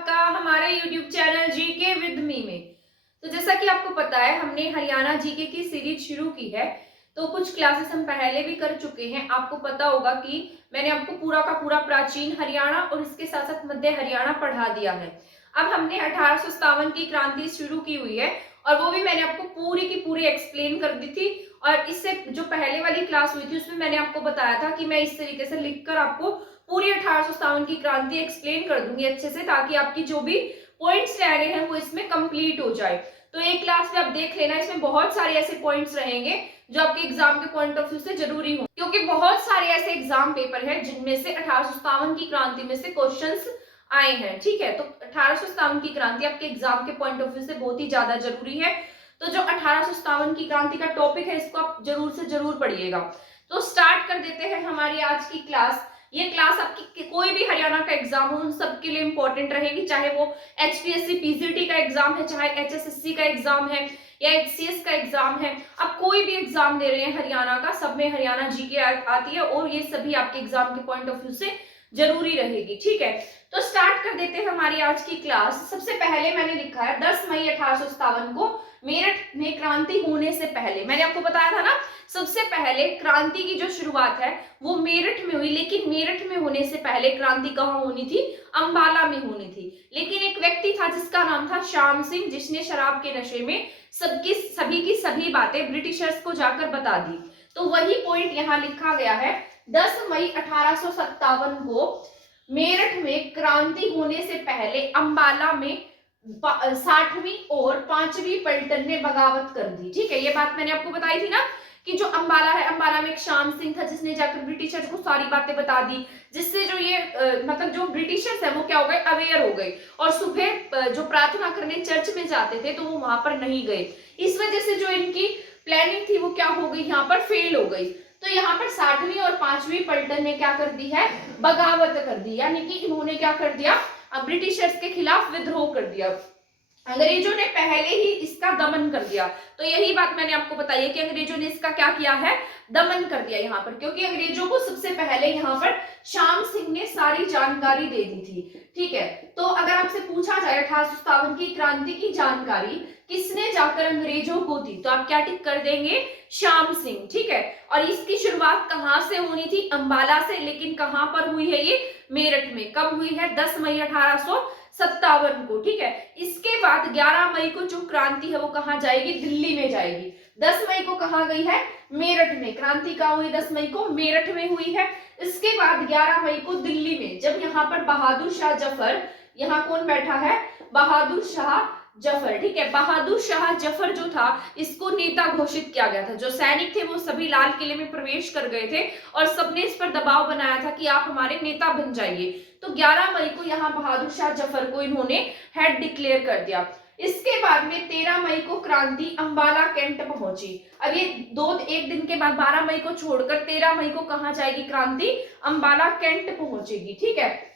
आपका हमारे YouTube channel GK with me में। तो जैसा कि आपको पता है हमने हरियाणा जीके की सीरीज शुरू की है। तो कुछ क्लासेस हम पहले भी कर चुके हैं। आपको पता होगा कि मैंने आपको पूरा का पूरा प्राचीन हरियाणा और इसके साथ साथ मध्य हरियाणा पढ़ा दिया है। अब हमने 1857 की क्रांति शुरू की हुई है और वो भी मैंने आपको पूरी की पूरी एक्सप्लेन कर दी थी। और इससे जो पहले वाली क्लास हुई थी उसमें मैंने आपको बताया था कि मैं इस तरीके से लिखकर आपको पूरी 1857 की क्रांति एक्सप्लेन कर दूंगी अच्छे से, ताकि आपकी जो भी पॉइंट्स रह गए हैं वो इसमें कंप्लीट हो जाए। तो एक क्लास में आप देख लेना, इसमें बहुत सारे ऐसे पॉइंट्स रहेंगे जो आपके एग्जाम के पॉइंट ऑफ व्यू से जरूरी हो, क्योंकि बहुत सारे ऐसे एग्जाम पेपर हैं जिनमें से 1857 की क्रांति में से क्वेश्चंस आए हैं। ठीक है, तो 1857 की क्रांति आपके एग्जाम के पॉइंट ऑफ व्यू से बहुत ही ज्यादा जरूरी है। तो जो 1857 की क्रांति का टॉपिक है इसको आप जरूर से जरूर पढ़िएगा। तो स्टार्ट कर देते हैं हमारी आज की क्लास। ये क्लास आपकी कोई भी हरियाणा का एग्जाम हो उन सबके लिए इंपॉर्टेंट रहेगी, चाहे वो एचपीएससी पीजीटी का एग्जाम है, चाहे एचएसएससी का एग्जाम है या एचसीएस का एग्जाम है। आप कोई भी एग्जाम दे रहे हैं हरियाणा का, सब में हरियाणा जीके आती है और ये सभी आपके एग्जाम के पॉइंट ऑफ व्यू से जरूरी रहेगी। ठीक है, तो स्टार्ट कर देते हैं हमारी आज की क्लास। सबसे पहले मैंने लिखा है 10 मई 1857 को मेरठ में क्रांति होने से पहले। मैंने आपको बताया था ना, सबसे पहले क्रांति की जो शुरुआत है वो मेरठ में हुई, लेकिन मेरठ में होने से पहले क्रांति कहाँ होनी थी? अंबाला में होनी थी। लेकिन एक व्यक्ति था जिसका नाम था श्याम सिंह, जिसने शराब के नशे में सभी की सभी बातें ब्रिटिशर्स को जाकर बता दी। तो वही पॉइंट यहाँ लिखा गया है, 10 मई 1857 को मेरठ में क्रांति होने से पहले अंबाला में 60वीं और 5वीं पलटन ने बगावत कर दी। ठीक है, ये बात मैंने आपको बताई थी ना कि जो अंबाला है, अंबाला में एक श्याम सिंह था जिसने जाकर ब्रिटिशर्स को सारी बातें बता दी, जिससे जो ये मतलब जो ब्रिटिशर्स है वो क्या हो गए, अवेयर हो गए और सुबह जो प्रार्थना करने चर्च में जाते थे तो वो वहां पर नहीं गए। इस वजह से जो इनकी प्लानिंग थी वो क्या हो गई, यहाँ पर फेल हो गई। तो यहाँ पर 60वीं और 5वीं पलटन ने क्या कर दी है, बगावत कर दी, यानी कि इन्होंने क्या कर दिया, ब्रिटिशर्स के खिलाफ विद्रोह कर दिया। अंग्रेजों ने पहले ही इसका दमन कर दिया। तो यही बात मैंने आपको बताई है कि अंग्रेजों ने इसका क्या किया है, दमन कर दिया यहाँ पर, क्योंकि अंग्रेजों को सबसे पहले यहाँ पर श्याम सिंह ने सारी जानकारी दे दी थी। ठीक है, तो अगर आपसे पूछा जाए 1857 की क्रांति की जानकारी किसने जाकर अंग्रेजों को दी, तो आप क्या टिक कर देंगे, श्याम सिंह। ठीक है, और इसकी शुरुआत कहाँ से होनी थी, अंबाला से, लेकिन कहाँ पर हुई है ये, मेरठ में। कब हुई है, 10 मई 1857 को। ठीक है, इसके बाद 11 मई को जो क्रांति है वो कहाँ जाएगी, दिल्ली में जाएगी। 10 मई को कहाँ गई है, मेरठ में। क्रांति कहाँ हुई, 10 मई को मेरठ में हुई है। इसके बाद 11 मई को दिल्ली में, जब यहाँ पर बहादुर शाह जफर, यहाँ कौन बैठा है, बहादुर शाह जफर। ठीक है, बहादुर शाह जफर जो था इसको नेता घोषित किया गया था। जो सैनिक थे वो सभी लाल किले में प्रवेश कर गए थे और सबने इस पर दबाव बनाया था कि आप हमारे नेता बन जाइए। तो 11 मई को यहाँ बहादुर शाह जफर को इन्होंने हेड डिक्लेयर कर दिया। इसके बाद में 13 मई को क्रांति अंबाला कैंट पहुंची। अब ये एक दिन के बाद 12 मई को छोड़कर 13 मई को कहाँ जाएगी क्रांति, अंबाला कैंट पहुंचेगी। ठीक है,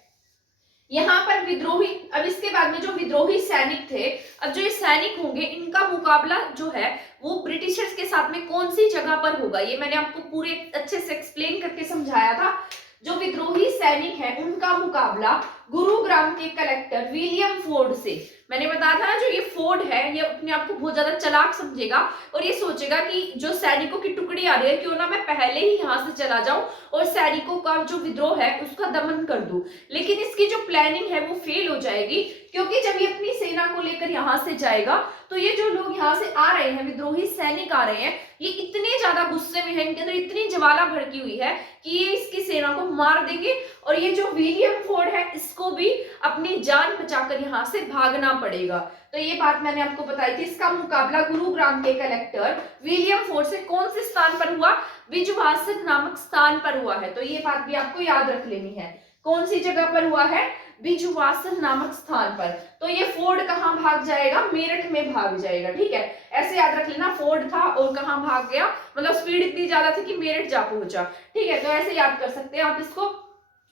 यहाँ पर विद्रोही, अब इसके बाद में जो विद्रोही सैनिक थे, अब जो ये सैनिक होंगे इनका मुकाबला जो है वो ब्रिटिशर्स के साथ में कौन सी जगह पर होगा, ये मैंने आपको पूरे अच्छे से एक्सप्लेन करके समझाया था। जो विद्रोही सैनिक है उनका मुकाबला गुरुग्राम के कलेक्टर विलियम फोर्ड से। मैंने बताया था ना, जो ये फोर्ड है ये अपने आप को बहुत ज्यादा चालाक समझेगा और ये सोचेगा कि जो सैनिकों की टुकड़ी आ रही है क्यों ना मैं पहले ही यहाँ से चला जाऊं और सैनिकों का जो विद्रोह है उसका दमन कर दूं। लेकिन इसकी जो प्लानिंग है वो फेल हो जाएगी, क्योंकि जब ये अपनी सेना को लेकर यहाँ से जाएगा तो ये जो लोग यहाँ से आ रहे हैं, विद्रोही सैनिक आ रहे हैं, ये इतने ज्यादा गुस्से में है, इनके अंदर इतनी ज्वाला भड़की हुई है कि ये इसकी सेना को मार देंगे और ये जो विलियम फोर्ड है इसको भी अपनी जान बचाकर यहाँ से भागना पड़ेगा। तो ये बात मैंने आपको बताई थी। इसका मुकाबला गुरुग्राम के कलेक्टर विलियम फोर्ड से कौन से स्थान पर हुआ, बिजवासन नामक स्थान पर हुआ है। तो ये बात भी आपको याद रख लेनी है, कौन सी जगह पर हुआ है, बिजुवासन नामक स्थान पर। तो ये फोर्ड कहाँ भाग जाएगा, मेरठ में भाग जाएगा। ठीक है, ऐसे याद रख लेना, फोर्ड था और कहाँ भाग गया, मतलब स्पीड इतनी ज्यादा थी कि मेरठ जा पहुंचा। ठीक है, तो ऐसे याद कर सकते हैं आप इसको।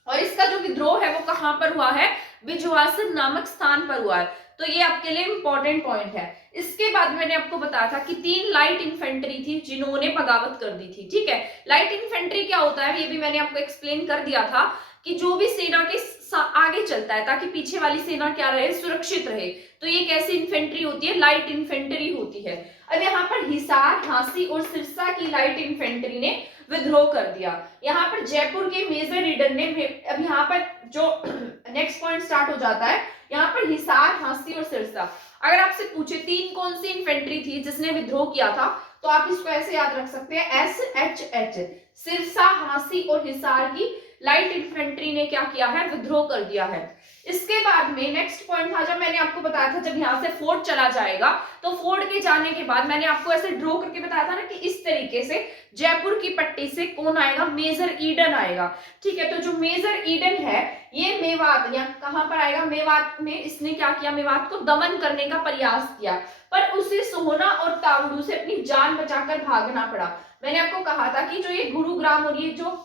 और इसका जो विद्रोह है वो कहाँ पर हुआ है, बिजुवासन नामक स्थान पर हुआ है। तो ये आपके लिए इंपॉर्टेंट पॉइंट है। इसके बाद मैंने आपको बताया था कि 3 लाइट इन्फेंट्री थी जिन्होंने बगावत कर दी थी। ठीक है, लाइट इन्फेंट्री क्या होता है ये भी मैंने आपको एक्सप्लेन कर दिया था कि जो भी सेना के आगे चलता है ताकि पीछे वाली सेना क्या रहे, सुरक्षित रहे। तो ये कैसी इन्फेंट्री होती है, लाइट इन्फेंट्री होती है। अब यहाँ पर हिसार, झांसी और सिरसा की लाइट इन्फेंट्री ने विद्रोह कर दिया। यहाँ पर जयपुर के मेजर रीडर ने, अब यहाँ पर जो नेक्स्ट पॉइंट स्टार्ट हो जाता है, यहाँ पर हिसार, झांसी और सिरसा। अगर आपसे पूछे तीन कौन सी इन्फेंट्री थी जिसने विद्रोह किया था, तो आप इसको ऐसे याद रख सकते हैं, SHH, सिरसा, झांसी और हिसार की लाइट इन्फेंट्री ने क्या किया है, विद्रोह कर दिया है। इसके बाद में नेक्स्ट पॉइंट था, जब मैंने आपको बताया था जब यहाँ से फोर्ट चला जाएगा, तो फोर्ट के जाने के बाद मैंने आपको ऐसे ड्रॉ करके बताया था ना कि इस तरीके से जयपुर की पट्टी से कौन आएगा, मेजर ईडन आएगा। ठीक है, तो जो मेजर ईडन है ये मेवात, या कहां पर आएगा, मेवात में इसने क्या किया, मेवात को दमन करने का प्रयास किया, पर उसे सोहना और तावड़ू से अपनी जान बचाकर भागना पड़ा। मैंने आपको कहा था कि जो ये गुरुग्राम और ये जो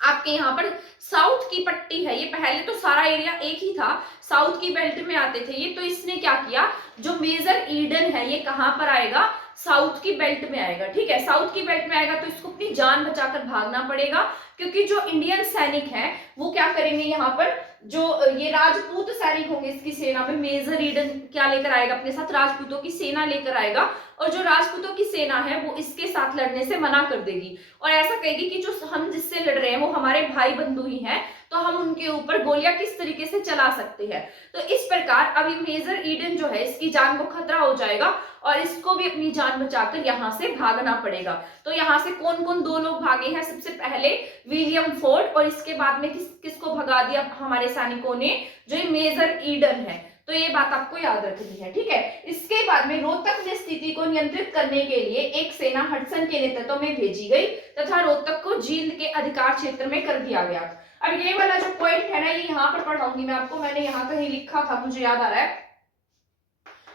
आपके यहाँ पर साउथ की पट्टी है, ये पहले तो सारा एरिया एक ही था, साउथ की बेल्ट में आते थे ये, तो इसने क्या किया, जो मेजर ईडन है ये कहां पर आएगा, साउथ की बेल्ट में आएगा। ठीक है, साउथ की बेल्ट में आएगा तो इसको अपनी जान बचाकर भागना पड़ेगा, क्योंकि जो इंडियन सैनिक हैं वो क्या करेंगे, यहाँ पर जो ये राजपूत सैनिक होंगे इसकी सेना में, मेजर ईडन क्या लेकर आएगा अपने साथ, राजपूतों की सेना लेकर आएगा, और जो राजपूतों की सेना है वो इसके साथ लड़ने से मना कर देगी और ऐसा कहेगी कि जो हम जिससे लड़ रहे हैं वो हमारे भाई बंधु ही हैं, तो हम उनके ऊपर गोलियां किस तरीके से चला सकते हैं। तो इस प्रकार अभी मेजर ईडन जो है इसकी जान को खतरा हो जाएगा और इसको भी अपनी जान बचाकर यहाँ से भागना पड़ेगा। तो यहाँ से कौन कौन दो लोग भागे हैं, सबसे पहले विलियम फोर्ड, और इसके बाद में किसको भगा दिया हमारे सैनिकों ने, जो ये मेजर ईडन है। तो ये बात आपको याद रखनी है। ठीक है, इसके बाद में रोहतक में स्थिति को नियंत्रित करने के लिए एक सेना हडसन के नेतृत्व में भेजी गई तथा रोहतक को जींद के अधिकार क्षेत्र में कर दिया गया। अब ये वाला जो पॉइंट है ना, ये यहाँ पर पढ़ाऊंगी मैं आपको, मैंने यहाँ कहीं लिखा था, मुझे याद आ रहा है,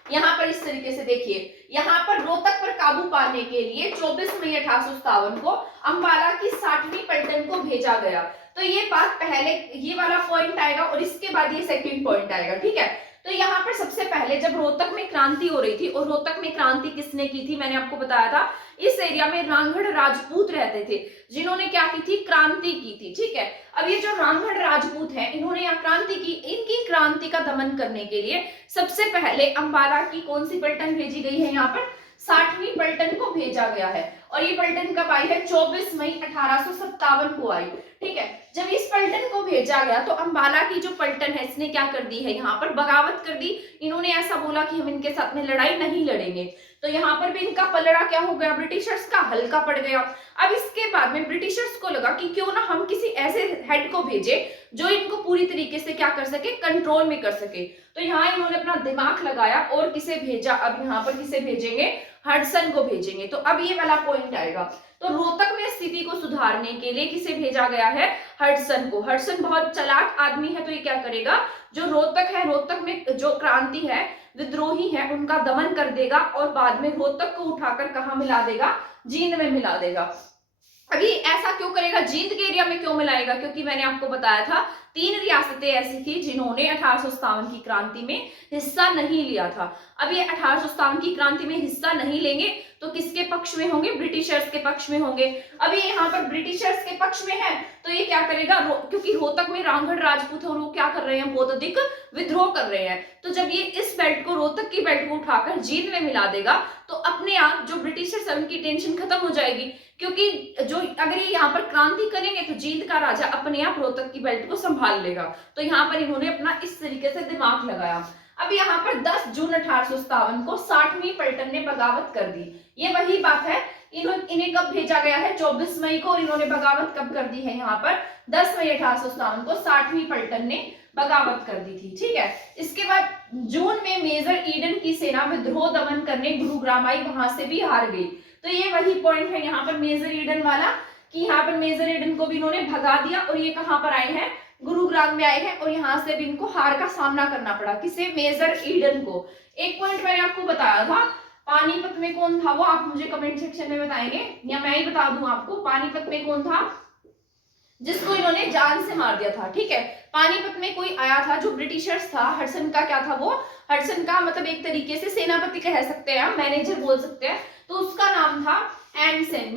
यहाँ पर इस तरीके से देखिए, यहाँ पर रोहतक पर काबू पाने के लिए 24 मई 1857 को अंबाला की 60वीं पलटन को भेजा गया। तो ये बात पहले, ये वाला पॉइंट आएगा और इसके बाद ये सेकंड पॉइंट आएगा। ठीक है, तो यहाँ पर सबसे पहले जब रोहतक में क्रांति हो रही थी, और रोहतक में क्रांति किसने की थी, मैंने आपको बताया था, इस एरिया में रांगड़ राजपूत रहते थे जिन्होंने क्या की थी, क्रांति की थी। ठीक है, अब ये जो रांगड़ राजपूत हैं इन्होंने यहाँ क्रांति की, इनकी क्रांति का दमन करने के लिए सबसे पहले अंबाला की कौन सी पलटन भेजी गई है, यहाँ पर 60वीं पलटन को भेजा गया है। और ये पलटन कब आई है, 24 मई 1857 को आई। ठीक है, जब इस पलटन को भेजा गया तो अंबाला की जो पलटन है इसने क्या कर दी है, यहाँ पर बगावत कर दी। इन्होंने ऐसा बोला कि हम इनके साथ में लड़ाई नहीं लड़ेंगे, तो यहाँ पर भी इनका पलड़ा क्या हो गया, ब्रिटिशर्स का हल्का पड़ गया। अब इसके बाद में ब्रिटिशर्स को लगा कि क्यों ना हम किसी ऐसे हेड को भेजे जो इनको पूरी तरीके से क्या कर सके, कंट्रोल में कर सके। तो यहाँ इन्होंने अपना दिमाग लगाया और किसे भेजा, अब यहाँ पर किसे भेजेंगे, हडसन को भेजेंगे। तो अब ये वाला पॉइंट आएगा, तो रोहतक में स्थिति को सुधारने के लिए किसे भेजा गया है, हडसन को। हडसन बहुत चालाक आदमी है, तो ये क्या करेगा, जो रोहतक है, रोहतक में जो क्रांति है, विद्रोही है, उनका दमन कर देगा और बाद में रोहतक को उठाकर कहाँ मिला देगा, जींद में मिला देगा। अभी ऐसा क्यों करेगा, जींद के एरिया में क्यों मिलाएगा, क्योंकि मैंने आपको बताया था 3 रियासतें ऐसी थी जिन्होंने 1857 की क्रांति में हिस्सा नहीं लिया था। अब ये 1857 की क्रांति में हिस्सा नहीं लेंगे तो किसके पक्ष में होंगे, ब्रिटिशर्स के पक्ष में होंगे। अब ये यहाँ पर ब्रिटिशर्स के पक्ष में है, तो ये क्या करेगा, क्योंकि रोहतक में रांगड़ राजपूत है और वो क्या कर रहे हैं, बहुत अधिक विद्रोह कर रहे हैं। तो जब ये इस बेल्ट को, रोहतक की बेल्ट को उठाकर जींद में मिला देगा तो अपने आप जो ब्रिटिशर्स है उनकी टेंशन खत्म हो जाएगी, क्योंकि जो अगर ये यहाँ पर क्रांति करेंगे तो जींद का राजा अपने आप रोहतक की बेल्ट को संभाल लेगा। तो यहाँ पर इन्होंने अपना इस तरीके से दिमाग लगाया। अब यहाँ पर 10 जून 1857 को 60वीं पलटन ने बगावत कर दी। ये वही बात है, इन्हें कब भेजा गया है, 24 मई को, और इन्होंने बगावत कब कर दी है, यहाँ पर 10 मई 1857 को 60वीं पलटन ने बगावत कर दी थी। ठीक है, इसके बाद जून में मेजर ईडन की सेना विद्रोह दमन करने गुरुग्राम आई, वहां से भी हार गई। तो ये वही पॉइंट है यहाँ पर मेजर ईडन वाला, कि यहाँ पर मेजर ईडन को भी इन्होंने भगा दिया और ये कहाँ पर आए हैं, गुरुग्राम में आए हैं, और यहाँ से भी इनको हार का सामना करना पड़ा, किसे, मेजर ईडन को। एक पॉइंट मैंने आपको बताया था, पानीपत में कौन था वो आप मुझे कमेंट सेक्शन में बताएंगे, या मैं ही बता दूं आपको, पानीपत में कौन था जिसको इन्होंने जान से मार दिया था। ठीक है, पानीपत में कोई आया था जो ब्रिटिशर्स था, हडसन का क्या था वो, हडसन का मतलब एक तरीके से सेनापति कह सकते हैं, मैनेजर बोल सकते हैं, तो उसका नाम था N Sen,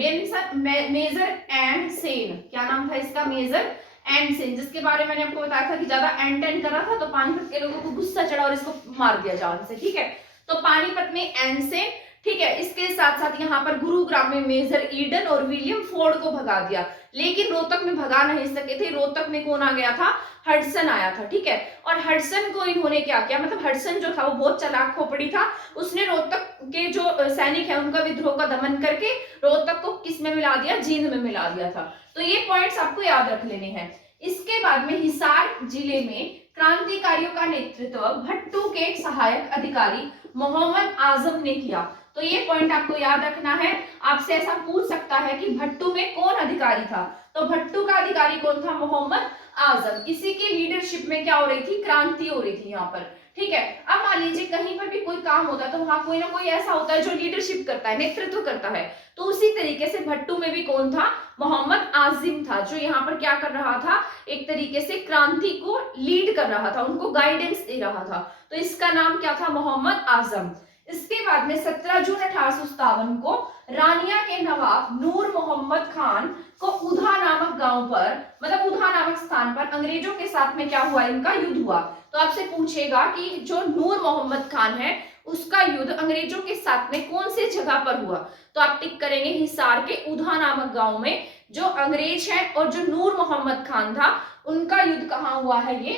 major N Sen. क्या नाम था इसका, मेजर एनसेन, जिसके बारे में मैंने आपको बताया था कि ज्यादा एन कर रहा था, तो पानीपत के लोगों को गुस्सा चढ़ा और इसको मार दिया जान से। ठीक है, तो पानीपत में एनसेन। ठीक है, इसके साथ साथ यहाँ पर गुरुग्राम में मेजर ईडन और विलियम फोर्ड को भगा दिया, लेकिन रोहतक में भगा नहीं सके थे। रोहतक में कौन आ गया था? हडसन आया था। ठीक है, और हडसन को इन्होंने क्या किया, मतलब हडसन जो था वो बहुत चालाक खोपड़ी था। उसने रोहतक के जो सैनिक है उनका विद्रोह का दमन करके रोहतक को किस में मिला दिया? जींद में मिला दिया था। तो ये पॉइंट्स आपको याद रख लेने हैं। इसके बाद में हिसार जिले में क्रांतिकारियों का नेतृत्व भट्टू के सहायक अधिकारी मोहम्मद आजम ने किया। तो ये पॉइंट आपको याद रखना है। आपसे ऐसा पूछ सकता है कि भट्टू में कौन अधिकारी था, तो भट्टू का अधिकारी कौन था? मोहम्मद आजम। इसी की लीडरशिप में क्या हो रही थी? क्रांति हो रही थी यहाँ पर। ठीक है, अब मान लीजिए कहीं पर भी कोई काम होता है तो वहां कोई ना कोई ऐसा होता है जो लीडरशिप करता है, नेतृत्व करता है। तो उसी तरीके से भट्टू में भी कौन था? मोहम्मद आजिम था, जो यहाँ पर क्या कर रहा था? एक तरीके से क्रांति को लीड कर रहा था, उनको गाइडेंस दे रहा था। तो इसका नाम क्या था? मोहम्मद आजम। इसके बाद में 17 जून 1857 को रानिया के नवाब नूर मोहम्मद खान को उधा नामक गांव पर, मतलब उधा नामक स्थान पर अंग्रेजों के साथ में क्या हुआ? इनका युद्ध हुआ। तो आपसे पूछेगा कि जो नूर मोहम्मद खान है उसका युद्ध अंग्रेजों के साथ में कौन सी जगह पर हुआ? तो आप टिक करेंगे हिसार के उधा नामक गांव में जो अंग्रेज है और जो नूर मोहम्मद खान था उनका युद्ध कहाँ हुआ है? ये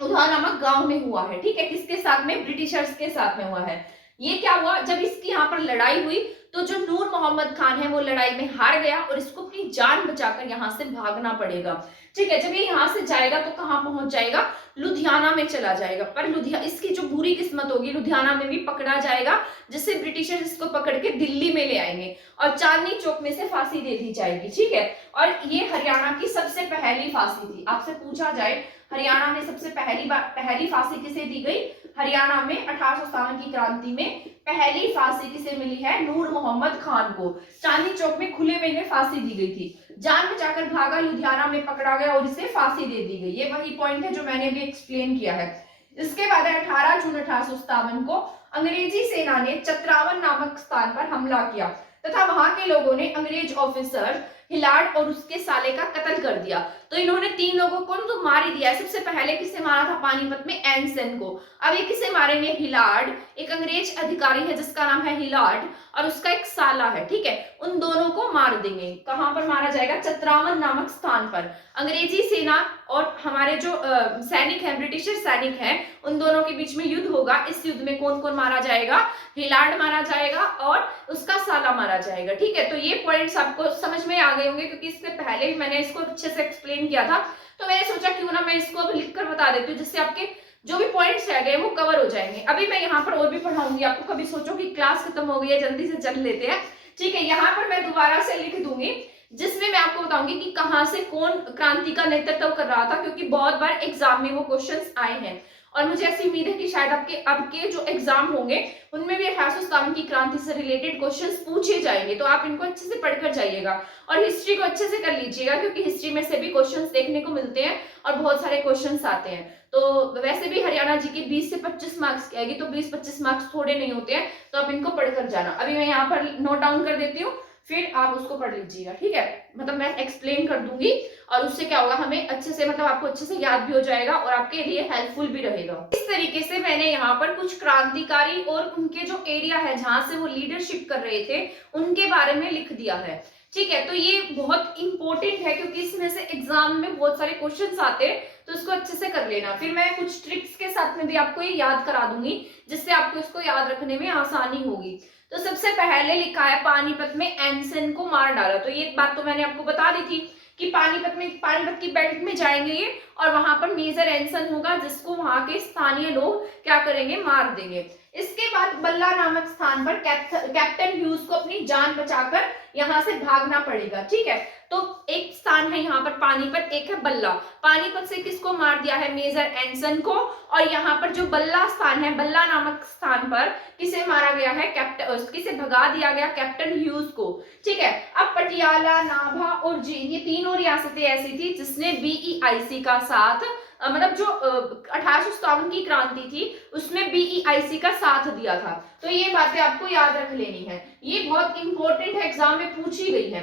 उधा नामक गांव में हुआ है। ठीक है, किसके साथ में? ब्रिटिशर्स के साथ में हुआ है। ये क्या हुआ? जब इसकी यहाँ पर लड़ाई हुई तो जो नूर मोहम्मद खान है वो लड़ाई में हार गया और इसको अपनी जान बचाकर यहाँ से भागना पड़ेगा। ठीक है, जब ये यहाँ से जाएगा तो कहाँ पहुंच जाएगा? लुधियाना में चला जाएगा। पर लुधियाना, इसकी जो बुरी किस्मत होगी, लुधियाना में भी पकड़ा जाएगा, जिससे ब्रिटिशर्स इसको पकड़ के दिल्ली में ले आएंगे और चांदनी चौक में से फांसी दे दी जाएगी। ठीक है, और ये हरियाणा की सबसे पहली फांसी थी। आपसे पूछा जाए हरियाणा में सबसे पहली फांसी किसे दी गई? हरियाणा में 1857 की क्रांति में पहली फांसी किसे मिली है? नूर मोहम्मद खान को चांदनी चौक में खुले में फांसी दी गई थी। जान बचाकर भागा, लुधियाना में पकड़ा गया और इसे फांसी दे दी गई। ये वही पॉइंट है जो मैंने अभी एक्सप्लेन किया है। इसके बाद 18 जून 1857 को अंग्रेजी सेना ने चतरावन नामक स्थान पर हमला किया तथा वहां के लोगों ने अंग्रेज ऑफिसर हिलार्ड और उसके साले का कत्ल कर दिया। तो इन्होंने 3 लोगों को तो मार ही दिया है। सबसे पहले किसे मारा था? पानीपत में एनसन को। अब ये किसे मारेंगे? हिलार्ड, एक अंग्रेज अधिकारी है जिसका नाम है हिलार्ड और उसका एक साला है। ठीक है, उन दोनों को मार देंगे। कहां पर मारा जाएगा? चतरावन नामक स्थान पर। अंग्रेजी सेना और हमारे जो सैनिक है, ब्रिटिशर सैनिक है, उन दोनों के बीच में युद्ध होगा। इस युद्ध में कौन कौन मारा जाएगा? हिलार्ड मारा जाएगा और उसका साला मारा जाएगा। ठीक है, तो ये पॉइंट्स आपको समझ में आ गए होंगे क्योंकि इससे पहले भी मैंने इसको अच्छे से एक्सप्लेन किया था। तो मैंने सोचा क्यों ना मैं इसको अब लिखकर बता देती हूँ, जिससे आपके जो भी पॉइंट्स रह गए वो कवर हो जाएंगे। अभी मैं यहाँ पर और भी पढ़ाऊंगी आपको। कभी सोचो कि क्लास खत्म हो गई है, जल्दी से चल लेते हैं। ठीक है, यहाँ पर मैं दोबारा से लिख दूंगी जिसमें मैं आपको बताऊंगी कि कहाँ से कौन क्रांति का नेतृत्व कर रहा था, क्योंकि बहुत बार एग्जाम में वो क्वेश्चंस आए हैं और मुझे ऐसी उम्मीद है कि शायद आपके अब के जो एग्जाम होंगे उनमें भी 1857 की क्रांति से रिलेटेड क्वेश्चंस पूछे जाएंगे। तो आप इनको अच्छे से पढ़कर जाइएगा और हिस्ट्री को अच्छे से कर लीजिएगा, क्योंकि हिस्ट्री में से भी क्वेश्चंस देखने को मिलते हैं और बहुत सारे क्वेश्चंस आते हैं। तो वैसे भी हरियाणा जी के 20 से 25 मार्क्स की आएगी, तो 20-25 मार्क्स थोड़े नहीं होते हैं, तो आप इनको पढ़कर जाना। अभी मैं यहाँ पर नोट डाउन कर देती हूँ, फिर आप उसको पढ़ लीजिएगा। ठीक है, मतलब मैं एक्सप्लेन कर दूंगी और उससे क्या होगा, हमें अच्छे से, मतलब आपको अच्छे से याद भी हो जाएगा और आपके लिए हेल्पफुल भी रहेगा। इस तरीके से मैंने यहाँ पर कुछ क्रांतिकारी और उनके जो एरिया है जहां से वो लीडरशिप कर रहे थे उनके बारे में लिख दिया है। ठीक है, तो ये बहुत इंपॉर्टेंट है क्योंकि इसमें से एग्जाम में बहुत सारे क्वेश्चंस आते हैं, तो इसको अच्छे से कर लेना। फिर मैं कुछ ट्रिक्स के साथ में भी आपको ये याद करा दूंगी जिससे आपको इसको याद रखने में आसानी होगी। तो सबसे पहले लिखा है पानीपत में एनसन को मार डाला। तो ये बात तो मैंने आपको बता दी थी कि पानीपत की बेल्ट में जाएंगे ये और वहां पर मेजर एनसन होगा जिसको वहां के स्थानीय लोग क्या करेंगे? मार देंगे। इसके बाद बल्ला नामक स्थान पर कैप्टन ह्यूज को अपनी जान बचाकर यहाँ से भागना पड़ेगा। ठीक है, तो एक स्थान है यहाँ पर पानीपत, एक है बल्ला। पानीपत से किसको मार दिया है? मेजर एनसन को। और यहाँ पर जो बल्ला स्थान है, बल्ला नामक स्थान पर किसे मारा गया है? किसे भगा दिया गया? कैप्टन ह्यूज को। ठीक है, अब पटियाला, नाभा और जींद, ये तीनों रियासतें ऐसी थी जिसने बीईआईसी का साथ, मतलब जो 1857 की क्रांति थी उसमें बीईआईसी का साथ दिया था। तो ये बातें आपको याद रख लेनी है, ये बहुत इंपॉर्टेंट है, एग्जाम में पूछी गई है।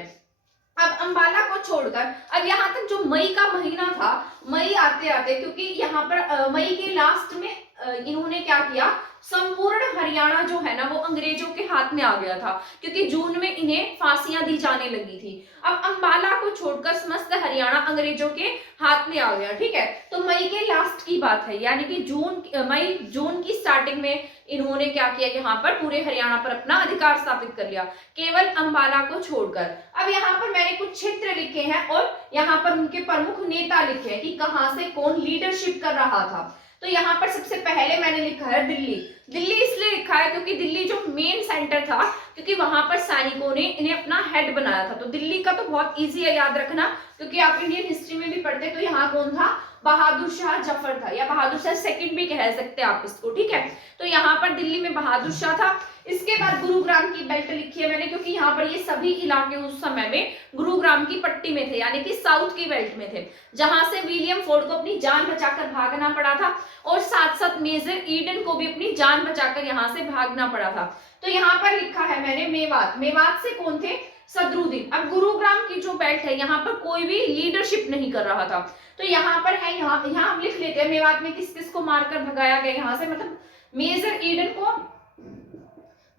अब अंबाला को छोड़कर अब यहाँ तक जो मई का महीना था, मई आते आते, क्योंकि यहाँ पर मई के लास्ट में इन्होंने क्या किया, संपूर्ण हरियाणा जो है ना वो अंग्रेजों के हाथ में आ गया था, क्योंकि जून में इन्हें फांसियां दी जाने लगी थी। अब अंबाला को छोड़कर समस्त हरियाणा अंग्रेजों के हाथ में आ गया। ठीक है, तो मई के लास्ट की बात है, यानी कि जून की स्टार्टिंग में इन्होंने क्या किया, यहाँ पर पूरे हरियाणा पर अपना अधिकार स्थापित कर लिया, केवल अंबाला को छोड़कर। अब यहाँ पर मैंने कुछ क्षेत्र लिखे हैं और यहाँ पर उनके प्रमुख नेता लिखे हैं कि कहां से कौन लीडरशिप कर रहा था। तो यहाँ पर सबसे पहले मैंने लिखा है दिल्ली। दिल्ली इसलिए लिखा है क्योंकि दिल्ली जो मेन सेंटर था, क्योंकि वहां पर सैनिकों ने इन्हें अपना हेड बनाया था। तो दिल्ली का तो बहुत इजी है याद रखना, क्योंकि आप इंडियन हिस्ट्री में भी पढ़ते। तो यहाँ कौन था, बहादुर शाह जफर था, या बहादुर शाह सेकंड भी कह सकते हैं आप इसको। ठीक है, तो यहाँ पर दिल्ली में बहादुर शाह था। इसके बाद गुरुग्राम की बेल्ट लिखी है मैंने, क्योंकि यहाँ पर ये सभी इलाके उस समय में गुरुग्राम की पट्टी में थे, यानी कि साउथ की बेल्ट में थे, जहां से विलियम फोर्ड को अपनी जान बचाकर भागना पड़ा था, और साथ साथ मेजर ईडन को भी अपनी जान बचाकर यहाँ से भागना पड़ा था। तो यहाँ पर लिखा है मैंने मेवात। मेवात से कौन थे, सदरुद्दीन। अब गुरुग्राम की जो बेल्ट है, यहाँ पर कोई भी लीडरशिप नहीं कर रहा था। तो यहाँ पर है, यहाँ हम लिख लेते हैं मेवात में किस किस को मारकर भगाया गया यहाँ से, मतलब मेजर ईडन को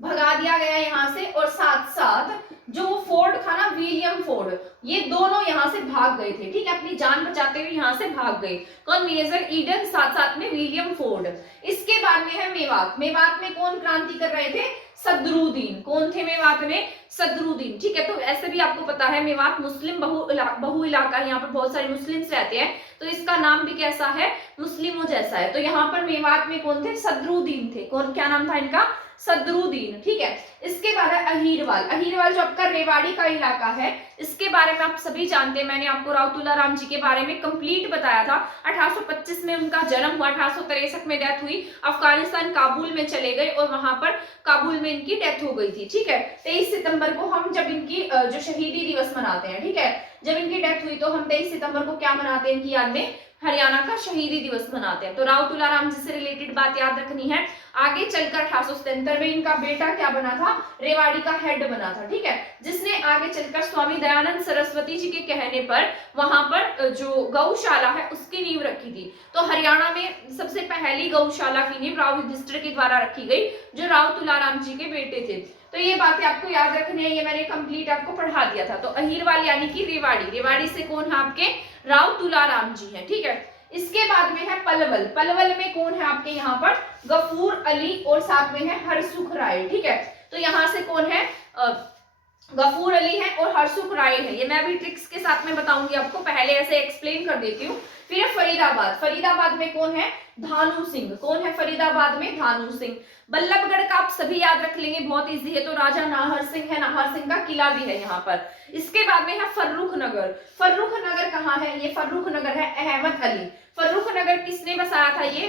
भगा दिया गया यहाँ से, और साथ साथ जो फोर्ड था ना, विलियम फोर्ड, ये दोनों यहाँ से भाग गए थे। ठीक है, अपनी जान बचाते हुए यहाँ से भाग गए। कौन, मेजर ईडन, साथ साथ में विलियम फोर्ड। इसके बाद में है मेवात। मेवात में कौन क्रांति कर रहे थे, सदरुद्दीन। कौन थे मेवात में, सदरुद्दीन। ठीक है, तो ऐसे भी आपको पता है मेवात मुस्लिम बहु इलाका, यहाँ पर बहुत सारे मुस्लिम्स रहते हैं, तो इसका नाम भी कैसा है, मुस्लिमों जैसा है। तो यहाँ पर मेवात में कौन थे, सदरुद्दीन थे। कौन, क्या नाम था इनका, सदरुद्दीन। ठीक है, इसके बाद है अहीरवाल। अहीरवाल जो आपका रेवाड़ी का इलाका है, इसके बारे में आप सभी जानते हैं। मैंने आपको राव तुलाराम जी के बारे में कंप्लीट बताया था। 1825 में उनका जन्म हुआ, 1863 में डेथ हुई। अफगानिस्तान काबुल में चले गए और वहां पर काबुल में इनकी डेथ हो गई थी। ठीक है, 23 सितंबर को हम जब इनकी जो शहीदी दिवस मनाते हैं, ठीक है, जब इनकी डेथ हुई तो हम 23 सितंबर को क्या मनाते हैं, इनकी याद में हरियाणा का शहीदी दिवस मनाते हैं। तो राव तुलाराम जी से रिलेटेड बात याद रखनी है। आगे चलकर 1877 में इनका बेटा क्या बना था, रेवाड़ी का हेड बना था। ठीक है, जिसने आगे चलकर स्वामी दयानंद सरस्वती जी के कहने पर वहां पर जो गौशाला है उसकी नींव रखी थी। तो हरियाणा में सबसे पहली गौशाला की नींव राव युधिष्ठिर के द्वारा रखी गई, जो राव तुलाराम जी के बेटे थे। तो ये बातें आपको याद रखनी है, ये मैंने कंप्लीट आपको पढ़ा दिया था। तो अहीरवाल यानी कि रेवाड़ी। रेवाड़ी से कौन है आपके, राव तुलाराम जी हैं। ठीक है, इसके बाद में है पलवल। पलवल में कौन है आपके यहाँ पर, गफूर अली और साथ में है हरसुख राय। ठीक है, तो यहाँ से कौन है, गफूर अली है और हरसुख राय है। ये मैं भी ट्रिक्स के साथ में बताऊंगी आपको, पहले ऐसे एक्सप्लेन कर देती हूँ। फिर है फरीदाबाद। फरीदाबाद में कौन है, धानु सिंह। कौन है फरीदाबाद में, धानु सिंह। बल्लभगढ़ का आप सभी याद रख लेंगे, बहुत इजी है। तो राजा नाहर सिंह है, नाहर सिंह का किला भी है यहाँ पर। इसके बाद में है फर्रुख नगर। फर्रुख नगर कहाँ है, ये फर्रुख नगर है अहमद अली। फर्रुख नगर किसने बसाया था, ये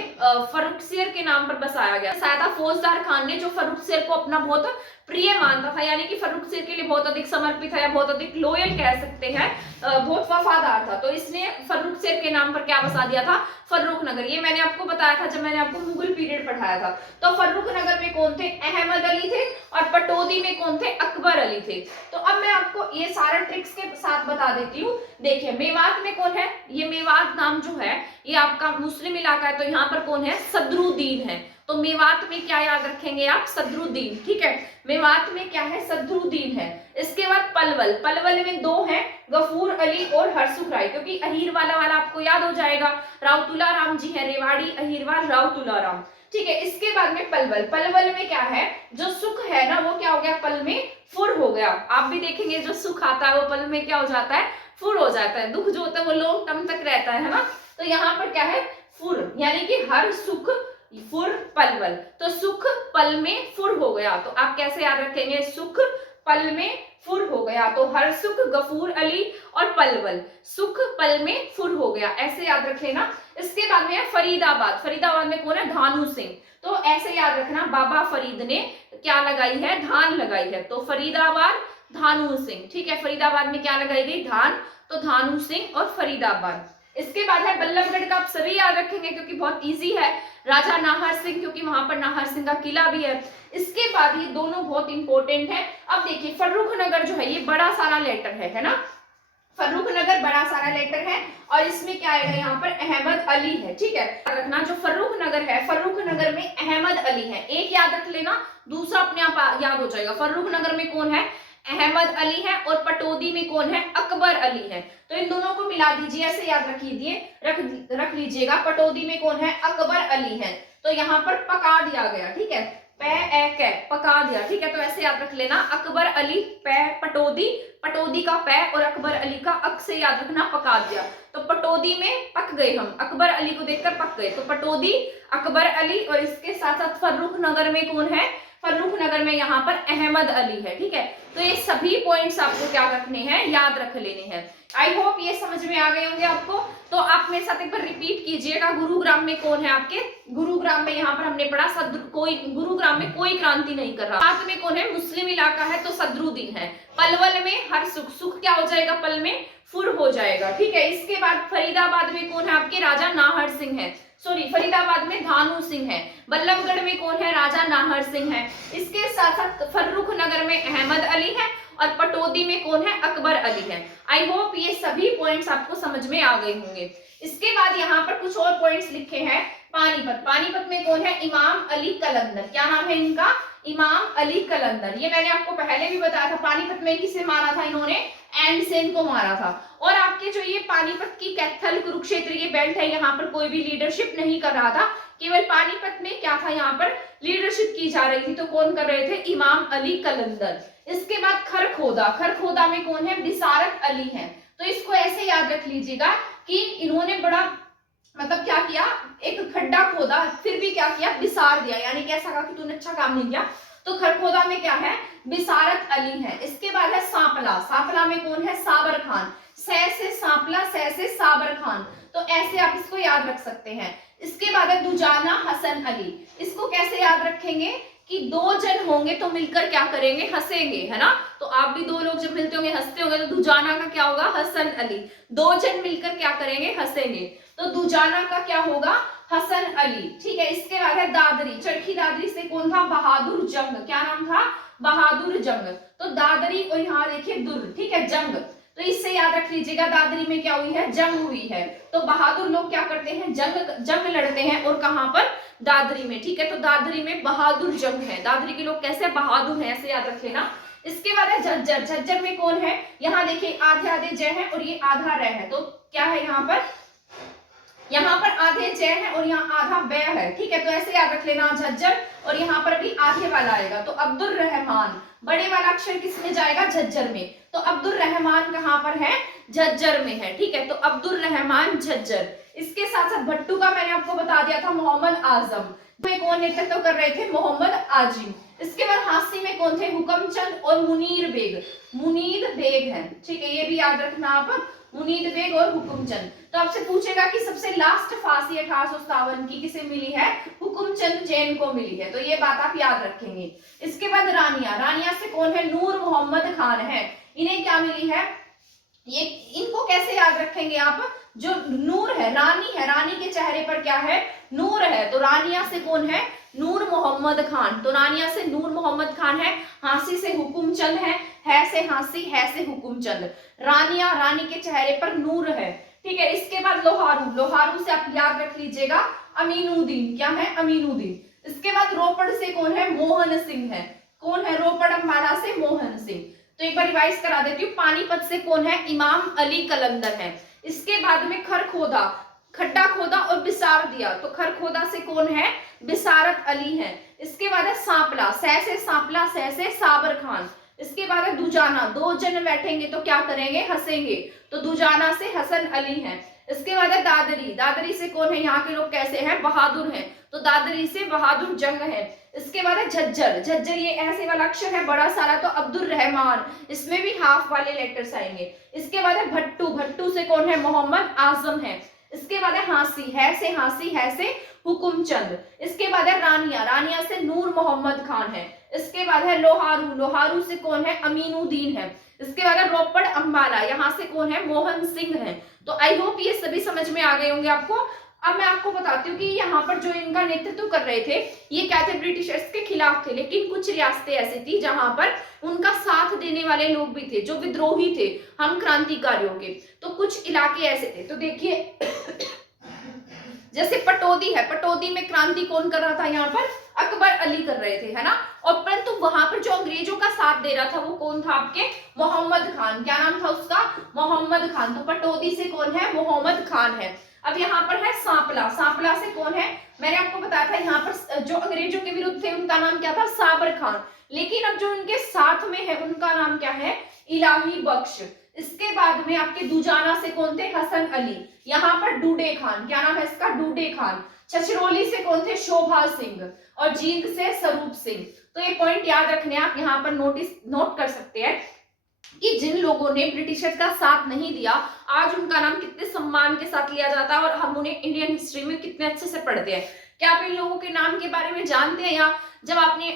फर्रुखसियर के नाम पर बसाया गया। बसाया था फौजदार खान ने, जो फर्रुखसियर को अपना बहुत प्रिय मानता था, यानी कि फर्रुखसियर के लिए बहुत अधिक समर्पित है, या बहुत अधिक लॉयल कह सकते हैं, बहुत वफादार था। तो इसने फर्रुखसियर के नाम पर क्या बसा दिया था, फर्रुख नगर। ये मैंने आपको बताया था जब मैंने आपको मुगल पीरियड पढ़ाया था। तो फर्रुख नगर में कौन थे, अहमद अली थे, और पटौदी में कौन थे, अकबर अली थे। तो अब मैं आपको ये सारा ट्रिक्स के साथ बता देती हूँ। देखिए मेवात में कौन है, ये मेवात नाम जो है ये आपका मुस्लिम इलाका है, तो यहाँ पर कौन है, सदरुद्दीन है। तो मेवात में क्या याद रखेंगे आप, सदरुद्दीन। ठीक है, मेवात में क्या है, सदरुद्दीन है। इसके बाद पलवल। पलवल में दो हैं, गफूर अली और हरसुख राय, क्योंकि अहीरवाला वाला आपको याद हो जाएगा, राव तुलाराम जी है, रेवाड़ी अहीरवाल राव तुलाराम। ठीक है, इसके बाद में पलवल। पलवल में क्या है, जो सुख है ना वो क्या हो गया, पल में फुर हो गया। आप भी देखेंगे जो सुख आता है वो पल में क्या हो जाता है, फुर हो जाता है। दुख जो होता है वो लॉन्ग टर्म तक रहता है ना। तो यहाँ पर क्या है, फुर, यानी कि हर सुख फुर पलवल। तो सुख पल में फुर हो गया, तो आप कैसे याद रखेंगे, सुख पल में फुर हो गया। तो हर सुख, गफूर अली और पलवल, सुख पल में फुर हो गया, ऐसे याद रख लेना। इसके बाद में है फरीदाबाद। फरीदाबाद में कौन है, धानु सिंह। तो ऐसे याद रखना, बाबा फरीद ने क्या लगाई है, धान लगाई है। तो फरीदाबाद, धानु सिंह। ठीक है, फरीदाबाद में क्या लगाई गई, धान, तो धानु सिंह और फरीदाबाद। इसके बाद है बल्लभगढ़ का, आप सभी याद रखेंगे क्योंकि बहुत इजी है, राजा नाहर सिंह, क्योंकि वहां पर नाहर सिंह का किला भी है। इसके बाद ये दोनों बहुत इंपॉर्टेंट है। अब देखिए फर्रुख नगर जो है ये बड़ा सारा लेटर है ना, फर्रुखनगर बड़ा सारा लेटर है और इसमें क्या आएगा, यहाँ पर अहमद अली है। ठीक है, रखना जो फर्रुखनगर है, फर्रुखनगर में अहमद अली है, एक याद रख लेना, दूसरा अपने आप याद हो जाएगा। फर्रुखनगर में कौन है, अहमद अली है, और पटौदी में कौन है, अकबर अली है। तो इन दोनों को मिला दीजिए, ऐसे याद रख लीजिएगा। पटौदी में कौन है, अकबर अली है, तो यहाँ पर पका दिया गया। ठीक है, पका दिया। ठीक है, तो ऐसे याद रख लेना, अकबर अली पटौदी, पटौदी का और अकबर अली का अक से याद रखना, पका दिया। तो पटौदी में पक गए हम, अकबर अली को देखकर पक गए, तो पटौदी, अकबर अली, और इसके साथ साथ फर्रुखनगर में कौन है, फर्रुखनगर में यहाँ पर अहमद अली है। ठीक है, तो ये सभी पॉइंट्स आपको क्या रखने हैं, याद रख लेने हैं। आई होप ये समझ में आ गए होंगे आपको। तो आप मेरे साथ एक बार रिपीट कीजिएगा, गुरुग्राम में कौन है आपके, गुरुग्राम में यहाँ पर हमने पढ़ा गुरुग्राम में कोई क्रांति नहीं कर रहा। साथ में कौन है, मुस्लिम इलाका है तो सदरुद्दीन है। पलवल में हर सुख क्या हो जाएगा, पल में फुर हो जाएगा। ठीक है, इसके बाद फरीदाबाद में कौन है आपके, राजा नाहर सिंह है, फरीदाबाद में धानु सिंह है। बल्लभगढ़ में कौन है, राजा नाहर सिंह है। इसके साथ साथ फर्रुखनगर में अहमद अली है और पटौदी में कौन है, अकबर अली है। आई होप ये सभी पॉइंट्स आपको समझ में आ गए होंगे। इसके बाद यहाँ पर कुछ और पॉइंट्स लिखे हैं। पानीपत में कौन है, इमाम अली कलंदर। क्या नाम है इनका, इमाम अली कलंदर। ये मैंने आपको पहले भी बताया था, पानीपत में किसे मारा था इन्होंने, एंडसेन को मारा था। और आपके जो ये पानीपत की कैथल कुरुक्षेत्र ये बेल्ट है, यहाँ पर कोई भी लीडरशिप नहीं कर रहा था, केवल पानीपत में क्या था, यहाँ पर लीडरशिप की जा रही थी। तो कौन कर रहे थे, इमाम अली कलंदर। इसके बाद खरखोदा में कौन है, बिसारत अली है। तो इसको ऐसे याद रख लीजिएगा कि इन्होंने बड़ा मतलब क्या किया, एक खड्डा खोदा, फिर भी क्या किया, बिसार दिया, यानी कि ऐसा कहा कि तूने अच्छा काम नहीं किया। तो खरखोदा में क्या है, बिसारत अली है। इसके बाद है सांपला में कौन है, साबर खान। से सांपला, से साबर खान। तो ऐसे आप इसको याद रख सकते हैं। इसके बाद है दुजाना हसन अली। इसको कैसे याद रखेंगे कि दो जन होंगे तो मिलकर क्या करेंगे, हंसेंगे, है ना। तो आप भी दो लोग जब मिलते होंगे हंसते होंगे, तो दुजाना का क्या होगा, हसन अली। दो जन मिलकर क्या करेंगे, हंसेंगे, तो दुजाना का क्या होगा, हसन अली। ठीक है, इसके बाद है दादरी। चरखी दादरी से कौन था, बहादुर जंग। क्या नाम था, बहादुर जंग। तो दादरी और यहाँ देखिए दुर, ठीक है, जंग। तो इससे याद रख लीजिएगा, दादरी में क्या हुई है, जंग हुई है। तो बहादुर लोग क्या करते हैं, जंग लड़ते हैं, और कहां पर, दादरी में। ठीक है, तो दादरी में बहादुर जंग है। दादरी के लोग कैसे बहादुर हैं, ऐसे याद रख लेना। इसके बाद है झज्जर में कौन है, यहाँ देखिए आधे आधे जय है और ये आधा रे है। तो क्या है यहाँ पर आधे जय है और यहाँ आधा बै है। ठीक है, तो ऐसे याद रख लेना, झज्जर, और यहाँ पर भी आधे वाला आएगा। तो अब्दुल रहमान, बड़े वाला अक्षर किसमें जाएगा, झज्जर में। तो अब्दुल रहमान कहाँ पर है, झज्जर में है। ठीक है, तो अब्दुल रहमान झज्जर। इसके साथ साथ भट्टू का मैंने आपको बता दिया था, मोहम्मद आजम में कौन नेतृत्व कर रहे थे, मोहम्मद आजिम। इसके बाद हांसी में कौन थे, हुकमचंद और मुनीर बेग है। ठीक है, ये भी याद रखना आप, मुनीर बेग और हुकुमचंद। तो आपसे पूछेगा कि सबसे लास्ट फांसी 1857 की किसे मिली है, हुकुमचंद जैन को मिली है। तो ये बात आप याद रखेंगे। इसके बाद रानिया से कौन है, नूर मोहम्मद खान है। इन्हें क्या मिली है, ये इनको कैसे याद रखेंगे आप, जो नूर है, रानी के चेहरे पर क्या है, नूर है। तो रानिया से कौन है, नूर मोहम्मद खान। तो रानिया से नूर मोहम्मद खान है। हांसी से हुकुमचंद है से हांसी, है से हुकुमचंद। रानी के चेहरे पर नूर है। ठीक है, इसके बाद लोहारू से आप याद रख लीजिएगा, अमीनुद्दीन। क्या है, अमीनुद्दीन। इसके बाद रोपड़ से कौन है, मोहन सिंह है। कौन है, रोपड़ अम्बाला से मोहन सिंह। तो एक बार रिवाइज करा देती हूँ, पानीपत से कौन है, इमाम अली कलंदर है। इसके बाद में खड्डा खोदा और बिसार दिया। तो खरखोदा से कौन है, बिसारत अली है। इसके बाद है सांपला, से सांपला, से साबर खान। इसके बाद है दुजाना, दो जन बैठेंगे तो क्या करेंगे, हंसेंगे। तो दुजाना से हसन अली है। इसके बाद है दादरी से कौन है, यहाँ के लोग कैसे हैं, बहादुर हैं। तो दादरी से बहादुर जंग है। इसके बाद है झज्जर, ये ऐसे वाला अक्षर है बड़ा सारा, तो अब्दुल रहमान, इसमें भी हाफ वाले लेटर्स आएंगे। इसके बाद है भट्टू से कौन है, मोहम्मद आजम है। इसके बाद है हांसी, है से हुकुमचंद। इसके बाद है रानिया से नूर मोहम्मद खान है। इसके बाद है लोहारू से कौन है, अमीनुद्दीन है। इसके बाद है रोपड़ अम्बाला, यहाँ से कौन है, मोहन सिंह है। तो आई होप ये सभी समझ में आ गए होंगे आपको। अब मैं आपको बताती हूँ कि यहाँ पर जो इनका नेतृत्व कर रहे थे ये क्या थे, ब्रिटिशर्स के खिलाफ थे, लेकिन कुछ रियासतें ऐसी थी जहां पर उनका साथ देने वाले लोग भी थे, जो विद्रोही थे हम क्रांतिकारियों के। तो कुछ इलाके ऐसे थे, तो देखिए जैसे पटौदी है, पटौदी में क्रांति कौन कर रहा था, यहाँ पर अकबर अली कर रहे थे, है ना। और परंतु वहां पर जो अंग्रेजों का साथ दे रहा था वो कौन था, आपके मोहम्मद खान। क्या नाम था उसका, मोहम्मद खान। तो पटौदी से कौन है, मोहम्मद खान है। अब यहाँ पर है सांपला, सांपला से कौन है, मैंने आपको बताया था यहाँ पर जो अंग्रेजों के विरुद्ध थे उनका नाम क्या था, साबर खान। लेकिन अब जो उनके साथ में है उनका नाम क्या है, इलाही बख्श। इसके बाद में आपके दुजाना से कौन थे, हसन अली। यहाँ पर डूडे खान, क्या नाम है इसका, डूडे खान। छछरौली से कौन थे, शोभा सिंह। और जींद से स्वरूप सिंह। तो ये पॉइंट याद रखने आप यहाँ पर नोट कर सकते हैं कि जिन लोगों ने ब्रिटिशर्स का साथ नहीं दिया, आज उनका नाम कितने सम्मान के साथ लिया जाता है और हम उन्हें इंडियन हिस्ट्री में कितने अच्छे से पढ़ते हैं। क्या आप इन लोगों के नाम के बारे में जानते हैं, या जब आपने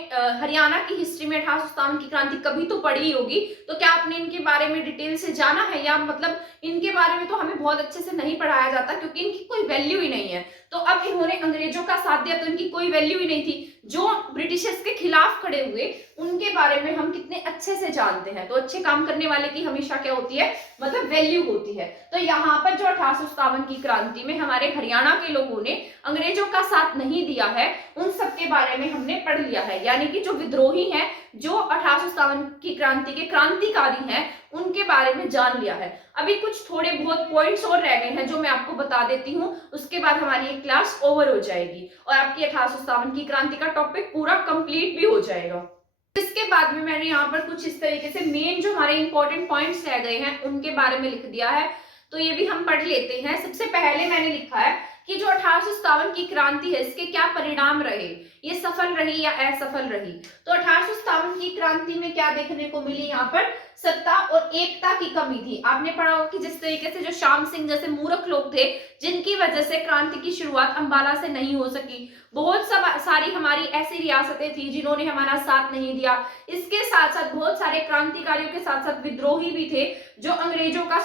हरियाणा की हिस्ट्री में 1857 की क्रांति कभी तो पढ़ी होगी, तो क्या आपने इनके बारे में डिटेल से जाना है, या मतलब इनके बारे में तो हमें बहुत अच्छे से नहीं पढ़ाया जाता क्योंकि इनकी कोई वैल्यू ही नहीं है। तो अब इन्होंने अंग्रेजों का साथ दिया तो इनकी कोई वैल्यू ही नहीं थी। जो ब्रिटिशर्स के खिलाफ खड़े हुए उनके बारे में हम कितने अच्छे से जानते हैं। तो अच्छे काम करने वाले की हमेशा क्या होती है, मतलब वैल्यू होती है। तो यहाँ पर जो 1857 की क्रांति में हमारे हरियाणा के लोगों ने अंग्रेजों का साथ नहीं दिया है, उन सब के बारे में हमने पढ़ लिया है। यानी कि जो विद्रोही हैं, जो 1857 की क्रांति के क्रांतिकारी हैं, उनके बारे में जान लिया है। अभी कुछ थोड़े बहुत पॉइंट्स और रह गए हैं जो मैं आपको बता देती हूँ, उसके बाद हमारी ये क्लास ओवर हो जाएगी और आपकी 1857 की क्रांति का टॉपिक पूरा कंप्लीट भी हो जाएगा। इसके बाद में मैंने यहाँ पर कुछ इस तरीके से मेन जो हमारे इंपॉर्टेंट पॉइंट्स रह गए हैं उनके बारे में लिख दिया है, तो ये भी हम पढ़ लेते हैं। सबसे पहले मैंने लिखा है कि जो 1857 की क्रांति है इसके क्या परिणाम रहे, ये सफल रही या असफल रही। तो 1857 की क्रांति में क्या देखने को मिली, यहाँ पर सत्ता और एकता की कमी थी। आपने पढ़ा होगा कि जिस तरीके से जो श्याम सिंह जैसे मूर्ख लोग थे जिनकी वजह से क्रांति की शुरुआत अंबाला से नहीं हो सकी, बहुत सारी हमारी ऐसी रियासतें थी जिन्होंने हमारा साथ नहीं दिया। इसके साथ साथ बहुत सारे क्रांतिकारियों के साथ साथ विद्रोही भी थे जो अंग्रेजों का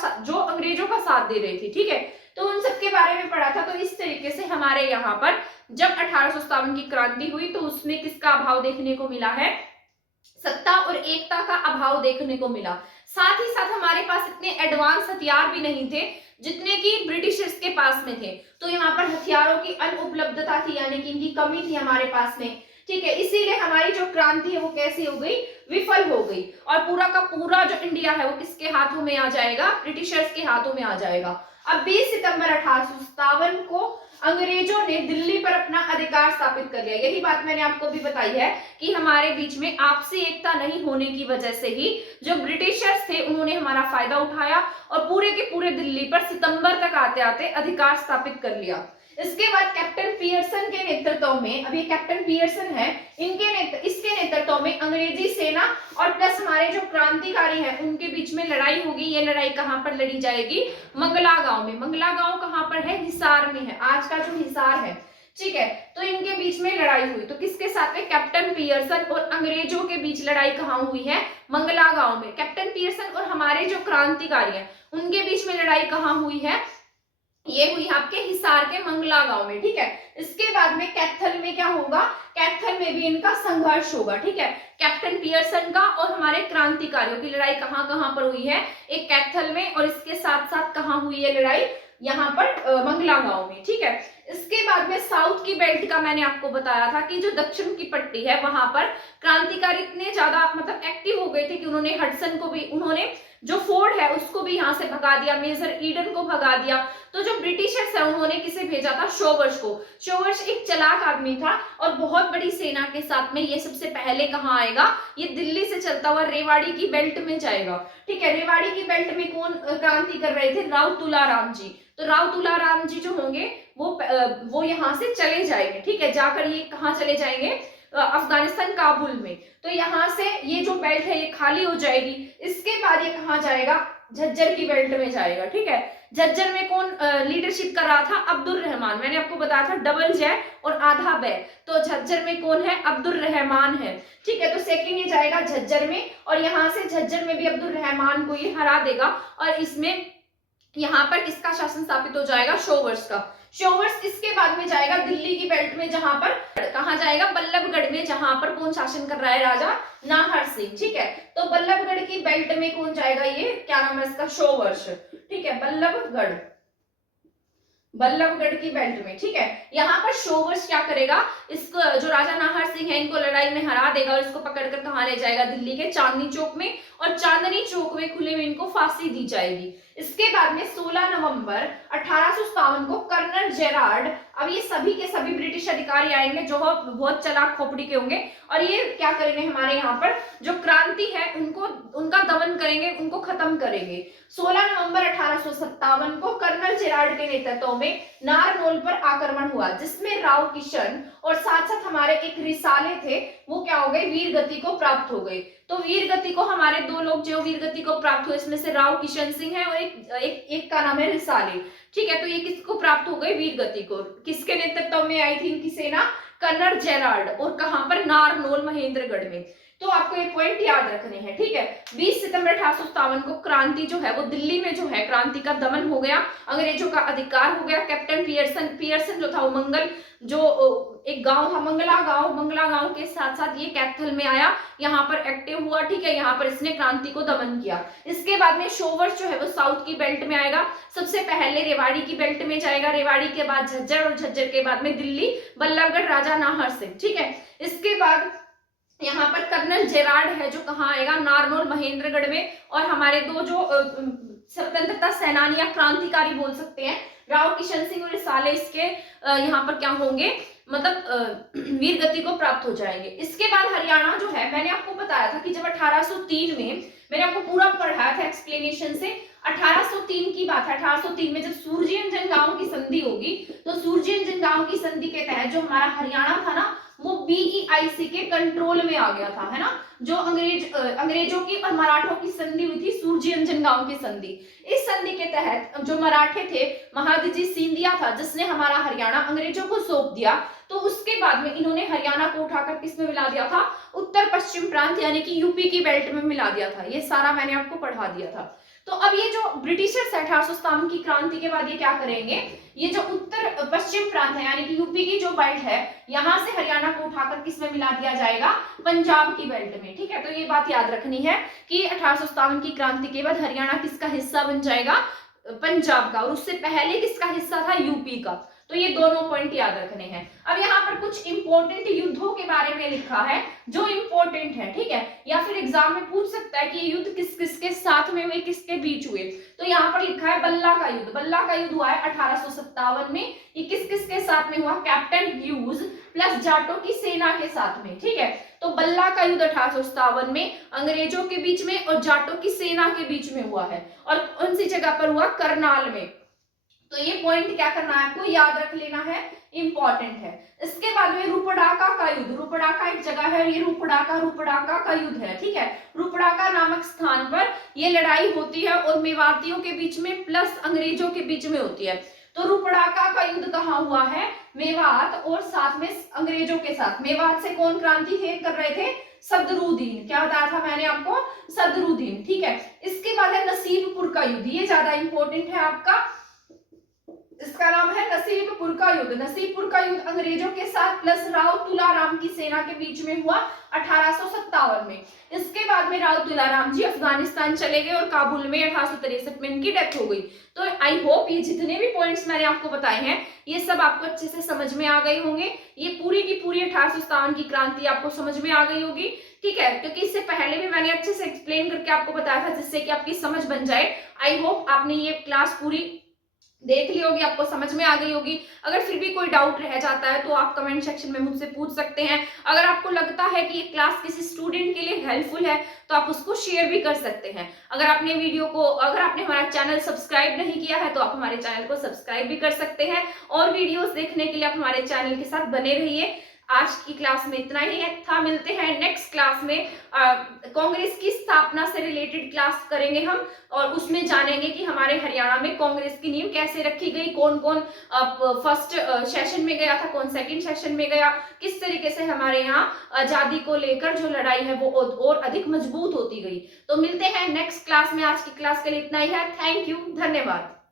साथ दे रहे थे, ठीक है। तो उन सब के बारे में पढ़ा था। तो इस तरीके से हमारे यहाँ पर जब 1857 की क्रांति हुई तो उसमें किसका अभाव देखने को मिला है, सत्ता और एकता का अभाव देखने को मिला। साथ ही साथ हमारे पास इतने एडवांस हथियार भी नहीं थे जितने कि ब्रिटिशर्स के पास में थे। तो यहाँ पर हथियारों की अनुपलब्धता थी, यानी कि इनकी कमी थी हमारे पास में, ठीक है। इसीलिए हमारी जो क्रांति है वो कैसी हो गई, विफल हो गई। और पूरा का पूरा जो इंडिया है वो किसके हाथों में आ जाएगा, ब्रिटिशर्स के हाथों में आ जाएगा। अब 20 सितंबर 1857 को अंग्रेजों ने दिल्ली पर अपना अधिकार स्थापित कर लिया। यही बात मैंने आपको भी बताई है कि हमारे बीच में आपसी एकता नहीं होने की वजह से ही जो ब्रिटिशर्स थे उन्होंने हमारा फायदा उठाया और पूरे के पूरे दिल्ली पर सितंबर तक आते आते अधिकार स्थापित कर लिया। इसके बाद कैप्टन पियर्सन के नेतृत्व में, अभी कैप्टन पियर्सन है, इसके नेतृत्व में अंग्रेजी सेना और प्लस हमारे जो क्रांतिकारी हैं उनके बीच में लड़ाई होगी। ये लड़ाई कहां पर लड़ी जाएगी, मंगला गांव में। मंगला गांव कहां पर है, हिसार में है, आज का जो हिसार है, ठीक है। तो इनके बीच में लड़ाई हुई। तो किसके साथ में, कैप्टन पियर्सन और अंग्रेजों के बीच लड़ाई कहां हुई है, मंगला गांव में। कैप्टन पियर्सन और हमारे जो क्रांतिकारी हैं उनके बीच में लड़ाई कहां हुई है, ये हुई आपके हिसार के मंगला गांव में, ठीक है। इसके बाद में कैथल में क्या होगा, कैथल में भी इनका संघर्ष होगा, ठीक है। कैप्टन पियर्सन का और हमारे क्रांतिकारियों की लड़ाई कहां कहां पर हुई है, एक कैथल में और इसके साथ साथ कहां हुई है लड़ाई, यहाँ पर मंगला गांव में, ठीक है। इसके बाद में साउथ की बेल्ट का मैंने आपको बताया था कि जो दक्षिण की पट्टी है वहां पर क्रांतिकारी इतने ज्यादा मतलब एक्टिव हो गए थे कि उन्होंने हडसन को भी, उन्होंने जो फोर्ड है उसको भी यहाँ से भगा दिया, मेजर ईडन को भगा दिया। तो जो ब्रिटिशर्स है उन्होंने किसे भेजा था, शोवर्स को। शोवर्स एक चालाक आदमी था और बहुत बड़ी सेना के साथ में ये सबसे पहले कहाँ आएगा, ये दिल्ली से चलता हुआ रेवाड़ी की बेल्ट में जाएगा, ठीक है। रेवाड़ी की बेल्ट में कौन क्रांति कर रहे थे, राव तुलाराम जी। तो राव तुलाराम जी जो होंगे वो यहाँ से चले जाएंगे, ठीक है। जाकर ये कहाँ चले जाएंगे, अफगानिस्तान काबुल में। तो यहाँ से ये जो बेल्ट है ये खाली हो जाएगी। इसके बाद ये कहाँ जाएगा, झज्जर की बेल्ट में जाएगा, ठीक है। झज्जर में कौन लीडरशिप कर रहा था, अब्दुल रहमान। मैंने आपको बताया था डबल जय और आधा बै, तो झज्जर में कौन है, अब्दुल रहमान है, ठीक है। तो सेकंड ये जाएगा झज्जर में और यहाँ से झज्जर में भी अब्दुल रहमान को ये हरा देगा और इसमें यहाँ पर किसका शासन स्थापित हो जाएगा, शोवर्स का। शोवर्स किसके बाद में जाएगा? दिल्ली की बेल्ट में, जहां पर कहा जाएगा? बल्लभगढ़ में, जहां पर कौन शासन कर रहा है? राजा नाहर सिंह। ठीक है, तो बल्लभगढ़ की बेल्ट में कौन जाएगा? ये क्या नाम है इसका? शोवर्स। ठीक है, बल्लभगढ़, बल्लभगढ़ की बेल्ट में। ठीक है, यहाँ पर शोवर्स क्या करेगा? इसको, जो राजा नाहर सिंह है, इनको लड़ाई में हरा देगा और इसको पकड़कर कहाँ ले जाएगा? दिल्ली के चांदनी चौक में, और चांदनी चौक में खुले में इनको फांसी दी जाएगी। इसके बाद में 16 नवंबर 1857 को कर्नल जेरार्ड, अब ये सभी के सभी ब्रिटिश अधिकारी आएंगे जो बहुत चालाक खोपड़ी के होंगे, और ये क्या करेंगे? हमारे यहाँ पर जो क्रांति है उनको, उनका दमन करेंगे, उनको खत्म करेंगे। 16 नवंबर 1857 को कर्नल जेरार्ड के नेतृत्व में नारनौल पर आक्रमण हुआ, जिसमें राव किशन और साथ साथ हमारे एक रिसाले थे, वो क्या हो गए? वीर गति को प्राप्त हो गए। तो वीर गति को हमारे दो लोग जो वीर गति को प्राप्त हुए, इसमें से राव किशन सिंह है और एक का नाम है रिसाले। ठीक है, तो ये किसको प्राप्त हो गए? वीर गति को। किसके नेतृत्व में आई थी इनकी सेना? Colonel Gerard. और कहां पर? नारनौल, महेंद्रगढ़ में। तो आपको ये पॉइंट याद रखने हैं। ठीक है, 20 सितंबर 1857 को क्रांति जो है वो दिल्ली में जो है क्रांति का दमन हो गया, अंग्रेजों का अधिकार हो गया। कैप्टन पियर्सन जो था वो मंगल, जो एक गांव है मंगला गांव के साथ साथ ये कैथल में आया, यहाँ पर एक्टिव हुआ। ठीक है, यहाँ पर इसने क्रांति को दमन किया। इसके बाद में शोवर्स जो है वो साउथ की बेल्ट में आएगा। सबसे पहले रेवाड़ी की बेल्ट में जाएगा, रेवाड़ी के बाद झज्जर, और झज्जर के बाद में दिल्ली, बल्लभगढ़, राजा नाहर सिंह। ठीक है, इसके बाद यहाँ पर कर्नल जेरार्ड है जो कहाँ आएगा? नारनौल, महेंद्रगढ़ में। और हमारे दो जो स्वतंत्रता सेनानी या क्रांतिकारी बोल सकते हैं, राव किशन सिंह और रिसाले, इसके यहाँ पर क्या होंगे? मतलब वीर गति को प्राप्त हो जाएंगे। इसके बाद हरियाणा जो है, मैंने आपको बताया था कि जब 1803 में, मैंने आपको पूरा पढ़ाया था एक्सप्लेनेशन से, 1803 की बात है। 1803 में जब सूरजयंजन गांव की संधि होगी, तो सूरजयंजन गांव की संधि के तहत जो हमारा हरियाणा था ना, वो बीईआईसी के कंट्रोल में आ गया था, है ना। जो अंग्रेजों की और मराठों की संधि हुई थी, सूरजयंजन गांव की संधि। इस संधि के तहत जो मराठे थे, महादजी सिंधिया था जिसने हमारा हरियाणा अंग्रेजों को सौंप दिया। तो उसके बाद में इन्होंने हरियाणा को उठाकर किस में मिला दिया था? उत्तर पश्चिम प्रांत यानी कि यूपी की बेल्ट में मिला दिया था। ये सारा मैंने आपको पढ़ा दिया था। तो अब ये जो ब्रिटिशर्स 1857 की क्रांति के बाद ये क्या करेंगे? ये जो उत्तर पश्चिम प्रांत है यानी कि यूपी की जो बेल्ट है, यहां से हरियाणा को उठाकर किस में मिला दिया जाएगा? पंजाब की बेल्ट में। ठीक है, तो ये बात याद रखनी है कि 1857 की क्रांति के बाद हरियाणा किसका हिस्सा बन जाएगा? पंजाब का। और उससे पहले किसका हिस्सा था? यूपी का। तो ये दोनों पॉइंट याद रखने हैं। अब यहाँ पर कुछ इंपॉर्टेंट युद्धों के बारे में लिखा है जो इंपॉर्टेंट है। ठीक है, या फिर एग्जाम में पूछ सकता है कि ये युद्ध किस किस के साथ में हुए, किसके बीच हुए। तो यहाँ पर लिखा है बल्ला का युद्ध। बल्ला का युद्ध हुआ है 1857 में। ये किस किस के साथ में हुआ? कैप्टन ह्यूज प्लस जाटों की सेना के साथ में। ठीक है, तो बल्ला का युद्ध 1857 में अंग्रेजों के बीच में और जाटों की सेना के बीच में हुआ है। और कौन सी जगह पर हुआ? करनाल में। तो ये पॉइंट क्या करना है आपको? याद रख लेना है, इंपॉर्टेंट है। इसके बाद में रूपडाका का युद्ध। रूपडाका एक जगह है, ये रूपडाका का युद्ध है। ठीक है, रूपडाका नामक स्थान पर ये लड़ाई होती है और मेवातियों के बीच में प्लस अंग्रेजों के बीच में होती है। तो रूपडाका का युद्ध कहाँ हुआ है? मेवात और साथ में अंग्रेजों के साथ। मेवात से कौन क्रांति कर रहे थे? सदरुद्दीन। क्या बताया था मैंने आपको? सदरुद्दीन। ठीक है, इसके बाद है नसीबपुर का युद्ध। ये ज्यादा इंपॉर्टेंट है आपका, इसका नाम है नसीबपुर का युद्ध। नसीबपुर का युद्ध अंग्रेजों के साथ प्लस राव तुलाराम की सेना के बीच में हुआ 1857 में। इसके बाद में राव तुलाराम जी अफगानिस्तान चले गए और काबुल में 1863 में इनकी डेथ हो गई। तो आई होप ये जितने भी पॉइंट्स मैंने आपको बताए हैं ये सब आपको अच्छे से समझ में आ गए होंगे। ये पूरी की पूरी 1857 की क्रांति आपको समझ में आ गई होगी। ठीक है, क्योंकि इससे पहले भी मैंने अच्छे से एक्सप्लेन करके आपको बताया था जिससे कि आपकी समझ बन जाए। आई होप आपने ये क्लास पूरी देख ली होगी, आपको समझ में आ गई होगी। अगर फिर भी कोई डाउट रह जाता है तो आप कमेंट सेक्शन में मुझसे पूछ सकते हैं। अगर आपको लगता है कि ये क्लास किसी स्टूडेंट के लिए हेल्पफुल है तो आप उसको शेयर भी कर सकते हैं। अगर आपने हमारा चैनल सब्सक्राइब नहीं किया है तो आप हमारे चैनल को सब्सक्राइब भी कर सकते हैं। और वीडियोस देखने के लिए आप हमारे चैनल के साथ बने रहिए। आज की क्लास में इतना ही था, मिलते हैं नेक्स्ट क्लास में। कांग्रेस की स्थापना से रिलेटेड क्लास करेंगे हम और उसमें जानेंगे कि हमारे हरियाणा में कांग्रेस की नींव कैसे रखी गई, कौन कौन फर्स्ट सेशन में गया था, कौन सेकंड सेशन में गया, किस तरीके से हमारे यहाँ आजादी को लेकर जो लड़ाई है वो और अधिक मजबूत होती गई। तो मिलते हैं नेक्स्ट क्लास में। आज की क्लास के लिए इतना ही है। थैंक यू, धन्यवाद।